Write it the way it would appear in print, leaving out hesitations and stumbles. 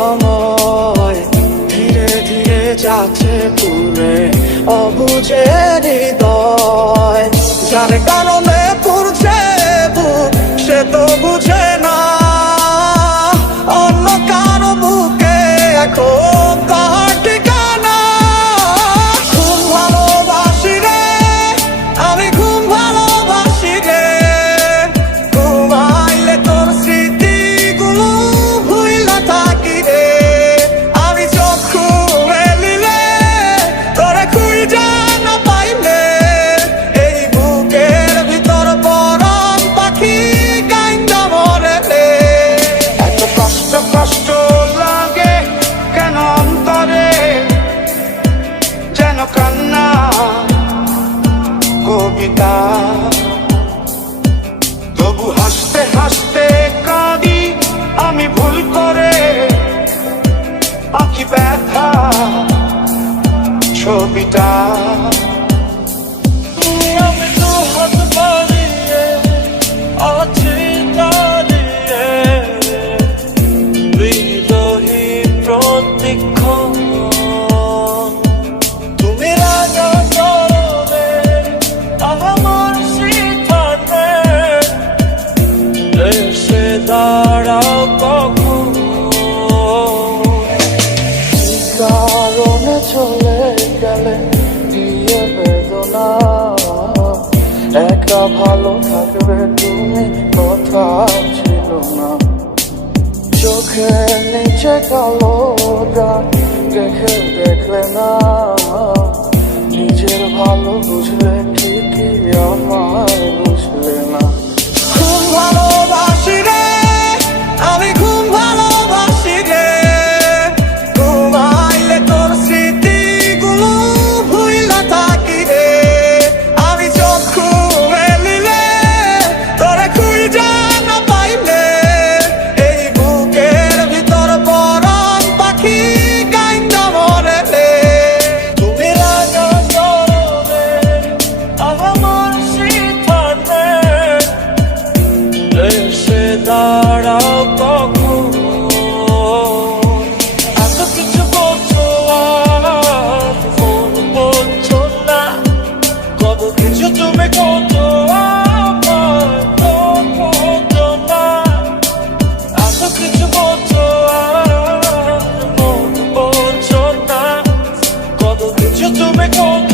সময় ধীরে ধীরে যাচ্ছে পুরে অবুঝে হৃদয়। যার কারণে পুরছে বুক সে তো বুঝে না অন্য কারো বুকে এখন কার ঠিকানা। খুব ভালোবাসি রে আমি, খুব ভালোবাসি রে, ঘুমাইলে তোর স্মৃতিগুলো ভুইলা থাকি রে। আমি চোখ খুলিলে তোরে খুঁজা না পাইলে এই বুকের ভিতর পরাণ পাখি কাইন্দা মরে রে। এত কষ্ট কষ্ট লাগে কেন অন্তরে, যেন কান্না কবিতা। তবু হাসতে হাসতে কাঁদি আমি ভুল করে, আঁকি ব্যথা ছবিটা। আমি তো হাত বাড়িয়ে আছি দাঁড়িয়ে বিরোহী প্রতিক্ষণ। তুমি রাজা চরণে আমার সিদ্ধান্তে এসে দাঁড়াও কখন। কারণে চলে গেলে দিয়ে বেদনা, একা ভালো থাকবে তুমি কথা ছিল না। চোখের নিচে কালো দাগ দেখে দেখলে না, নিজের ভালো বুঝলে ঠিকই আমায় বুঝলে না। খুব ভালোবাসি রে আমি, খুব ভালোবাসি রে, ঘুমাইলে তোর স্মৃতিগুলো ভুইলা থাকি রে। আমি চোখ খুলিলে তোরে খুঁজা না পাইলে এই বুকের ভিতর পরাণ পাখি কাইন্দা মরে রে। তুমি রাজা চরণে আমার সিদ্ধান্তে এসে দাঁড়াও কখন। এত কিছু বলছো আর ফোন বলছো না, কত কিছু তুমি করছো আমার তো করছো না। এত কিছু বলছো আর ফোন বলছো না, কত কিছু তুমি করছো